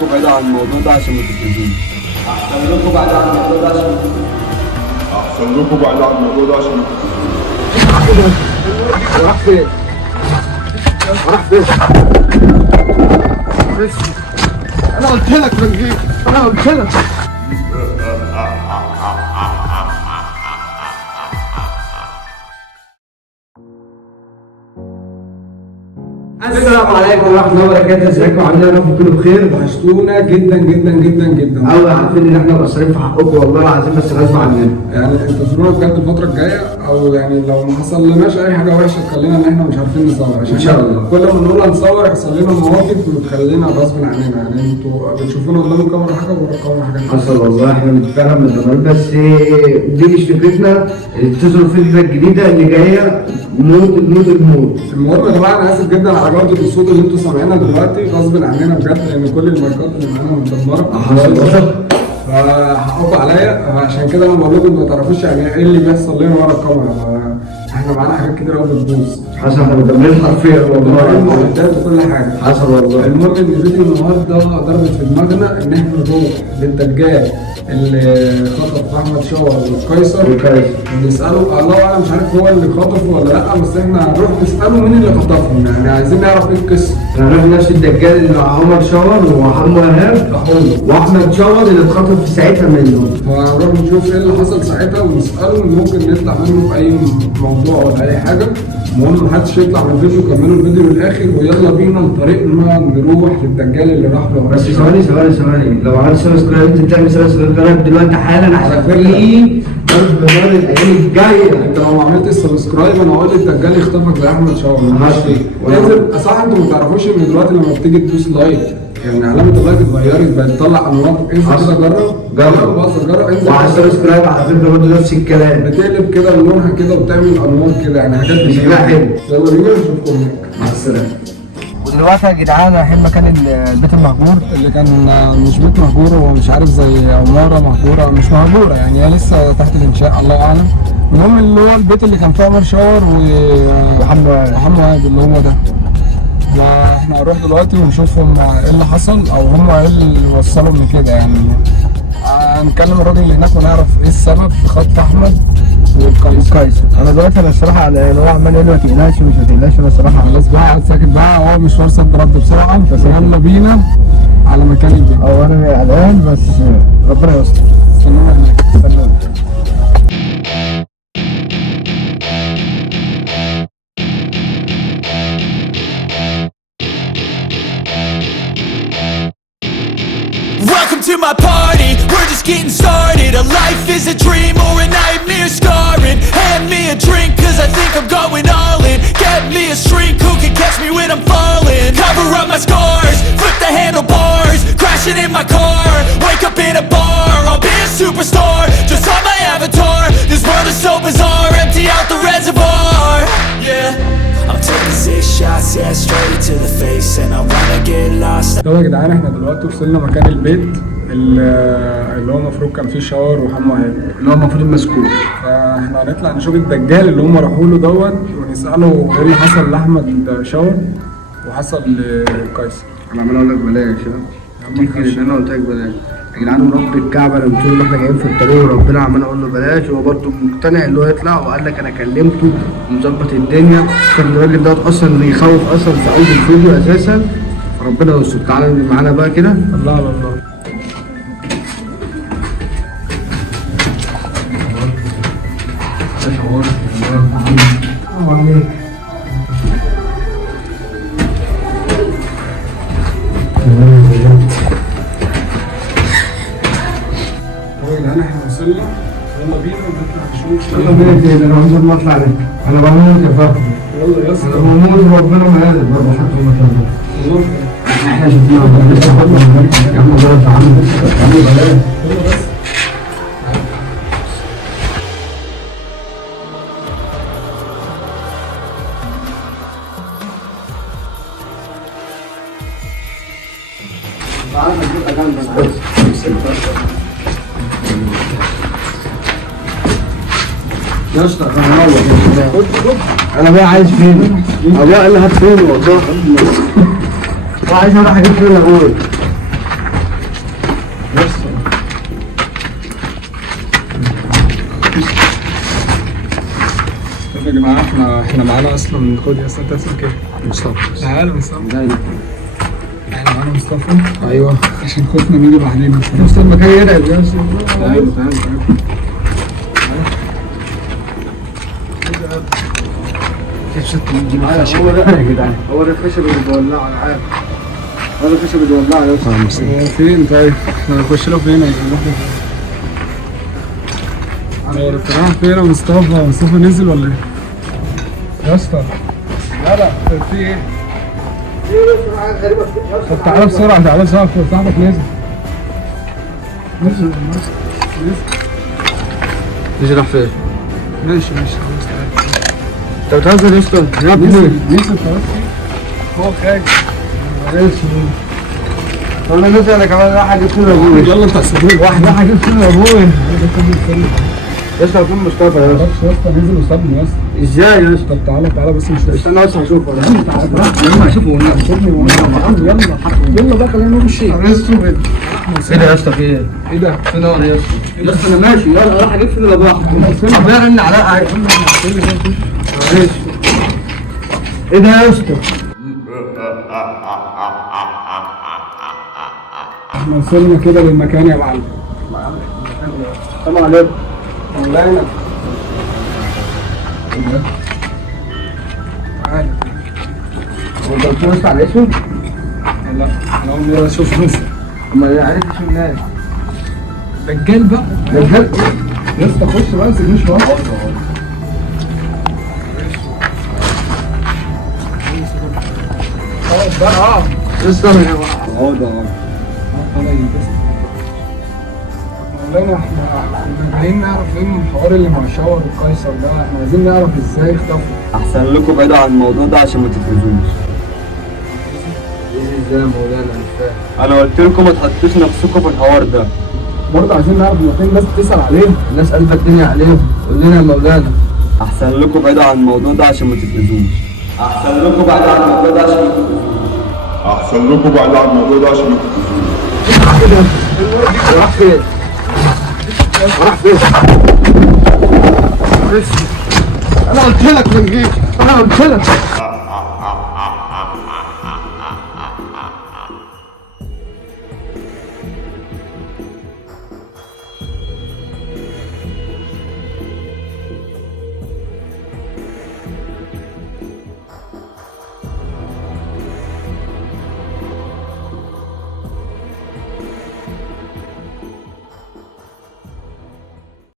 لكم بعيد عن الموضوع ده عشان ما تتأذوش. احسن لكم بعد عن الموضوع ده عشان احسن لكم بعيد عن الموضوع ده عشان ما تتأذوش. راح فين؟ راح فين؟ انا قلت لك ما تجيش، انا قلت لك. السلام عليكم ورحمه الله وبركاته. ازيكم عاملين ايه؟ رب تكونوا بخير. وحشتونا جدا جدا جدا جدا. قوي عارفين ان احنا مقصرين في حقكم والله العظيم، بس غصب عننا. يعني انتظرونا بجد الفترة الجاية، او يعني لو ما حصل لناش اي حاجة وحشة تخلينا ان احنا مش عارفين نصور، عشان إن شاء الله. كل ما نقول هنصور يحصل لنا مواقف وتخلينا غصب عننا. يعني انتوا بتشوفونا قدام الكاميرا حاجة وورا الكاميرا حاجة. حصل والله، احنا بنتفاهم من زمان، بس دي مش فكرتنا. انتظروا الفكره الجديده اللي جايه. الموت. المهم يا جماعة انا اسف جدا على جودة الصوت اللي انتوا سامعينها دلوقتي، غصب عننا بجد، لان كل المايكات اللي معانا متدمرة. حصل. فحقكم عليا، عشان كده انا بقول لكم ما تعرفوش يعني ايه اللي بيحصل لنا ورا الكاميرا. احنا معانا حاجات كتير قوي بتبوظ. حصل، احنا مكملين حرفيا والله. المعدات وكل حاجه. حصل والله. المهم ان فيديو النهارده ضربت في دماغنا ان احنا نروح للدجال اللي خطف احمد شاور والقيصر ونساله. الله اعلم مش عارف هو اللي خطفه ولا لا، بس احنا هنروح نساله مين اللي خطفهم. يعني عايزين نعرف ايه القصه. هنروح نفس الدجال اللي مع عمر شاور ومحمد ايهاب واحمد شاور اللي اتخطف في ساعتها منهم. فهنروح نشوف ايه اللي حصل ساعتها ونساله، ممكن نطلع منه في اي موضوع ولا اي حاجه. المهم محدش يطلع من الفيديو، كملوا الفيديو للاخر ويلا بينا لطريقنا نروح للدجال اللي راح له. بس ثواني، لو عملت سبسكرايب انت بتعمل سبسكرايب دلوقتي حالا عشان في ضرب نار الايام الجايه. انت لو ما عملتش سبسكرايب انا هقول الدجال يخطفك زي احمد شاور. ماشي. لازم صح. انتوا ما تعرفوش ان دلوقتي لما بتيجي تدوس لايك يعني علامه اللايك اتغيرت، بقت تطلع انوار. انزل كده جرب انزل. وعلى السبسكرايب على فكره برضه نفس الكلام، بتقلب كده لونها كده وبتعمل انوار كده، يعني حاجات شكلها حلو. يلا بينا نشوفكم هناك. مع السلامه. ودلوقتي يا جدعان رايحين مكان البيت المهجور، اللي كان مش بيت مهجور، ومش عارف زي عماره مهجوره مش مهجوره، يعني هي لسه تحت الانشاء الله اعلم. المهم اللي هو البيت اللي كان فيه عمر شاور وحمو وهاب اللي هو ده. فاحنا هنروح دلوقتي ونشوفهم ايه اللي حصل، او هم ايه اللي وصلهم لكده. يعني هنكلم الراجل اللي هناك ونعرف ايه السبب في خطف احمد والقيصر. انا دلوقتي الصراحه اللي هو عمال يقول ما تقلقش ومش ما تقلقش، انا الصراحه خلاص بقى قاعد ساكت بقى، هو مشوار صد رد بسرعه. بس يلا بينا على مكان البيت. انا قلقان بس ربنا يستر. استنونا هناك. استنونا. Welcome to my party, we're just getting started. A life is a dream or a nightmare scarring. Hand me a drink cause I think I'm going all in. Get me a shrink who can catch me when I'm falling. Cover up my scars, flip the handlebars. Crashing in my car, wake up in a bar. I'll be a superstar, just on my avatar. This world is so bizarre, empty out the reservoir. Yeah, I'm taking 6 shots, yeah, straight to the face. And I wanna get lost. يلا يا جدعان احنا دلوقتي وصلنا مكان البيت اللي هو المفروض كان فيه شاور وحمو وهاب، اللي هو المفروض مسكوت. فاحنا هنطلع نشوف الدجال اللي هم راحوا له دوت ونساله ايه اللي حصل لاحمد شاور وحصل لقيصر. انا عمال اقول لك بلاش انا قلت لك بلاش يا جدعان، رب الكعبه لما طول ما احنا جايين في الطريق وربنا عمال اقول له بلاش، هو برضه مقتنع ان هو يطلع، وقال لك انا كلمته ومظبط الدنيا. كان الراجل دوت اصلا يخوف اصلا في اول الفيديو اساسا. ربنا يستر. تعالى معانا بقى كده. الله على الله. احنا وصلنا. يلا بينا نطلع نشوف. يلا بينا كده، انا عاوز اطلع عليك. انا بموت يا فهد. يلا يا اسطى. انا بموت وربنا ما يقدر برضه حتى ما تقدر. والله احنا شفناها لسه حاطه يا عم جرب تعمل بلاش. يلا بس. يا اسطى انا بقى عايز فين؟ ابويا قال لي هات فين والله. عايز اروح اجيب فين ابويا؟ يا جماعه احنا معانا اصلا خد يا اسطى، انت اسمك ايه؟ مصطفى تعالى مصطفى. جاي. احنا معانا مصطفى ايوه عشان خوفنا نيجي بعدين. نفس المكان يرعب يا اسطى. تعالى تعالى كيف شفت نجيب خشب؟ هو ده يا جدعان، هو ده الخشب اللي بيولعه انا عارف. هو ده الخشب اللي بيولعه يا اسطى. هو فين طيب؟ احنا هنخش له فين يا جماعه؟ انت رايح فين يا مصطفى؟ مصطفى نزل ولا ايه؟ يا اسطى لا لا في ايه؟ طب تعالى بسرعة، تعالى بسرعة، صاحبك نزل. نزل نجي راح فين؟ ماشي خلاص تعالى. انت بتهزر يا اسطى؟ يا ابني نزل خلاص. هو خايف. معلش. طب انا نزل انا كمان راح اجيب فينا ابوي. يلا انت هتسيبوه واحد راح اجيب فينا ابوي. يا اسطى هكون مصطفى يا اسطى. يا اسطى نزل وسابني يا اسطى. ازاي يا اسطى؟ طب تعالى بس مش استنى بس هشوفه. لما اشوفه يلا بقى خلينا نمشي. ايه ده يا اسطى في ايه؟ ايه ده؟ فين هو يا اسطى؟ يا اسطى انا ماشي يلا راح اجيب فينا ابوي. ابويا رن عليا. معلش. ايه ده يا اسطى؟ احنا وصلنا كده للمكان يا معلم. السلام عليكم. مولانا تعالى. هو انت قلت لي على اسمه؟ لا انا اول مره اشوف نص امال ايه عرفت اسم الناس؟ دجال بقى. دجال؟ يا اسطى خش بقى، سيبنيش بقى. خلاص بقى لسه من مولانا احنا جايين نعرف ايه من الحوار اللي مع شاور وقيصر ده، احنا عايزين نعرف ازاي اختفوا. احسن لكم بعيد عن الموضوع ده عشان ما تتأذوش. ازاي يا مولانا مش فاهم. انا قلت لكم ما تحطوش نفسكم في الحوار ده. برضه عايزين نعرف المكان، الناس بتسأل عليهم. الناس قلبت الدنيا عليهم. قول لنا يا مولانا. احسن لكم بعيد عن الموضوع ده عشان ما تتأذوش. احسن لكم بعيد عن الموضوع ده عشان ما تتأذوش. احسن لكم بعيد عن الموضوع ده عشان ما تتأذوش. راح فين؟ راح فين؟ انا قلت لك ما تجيش. انا قلت لك.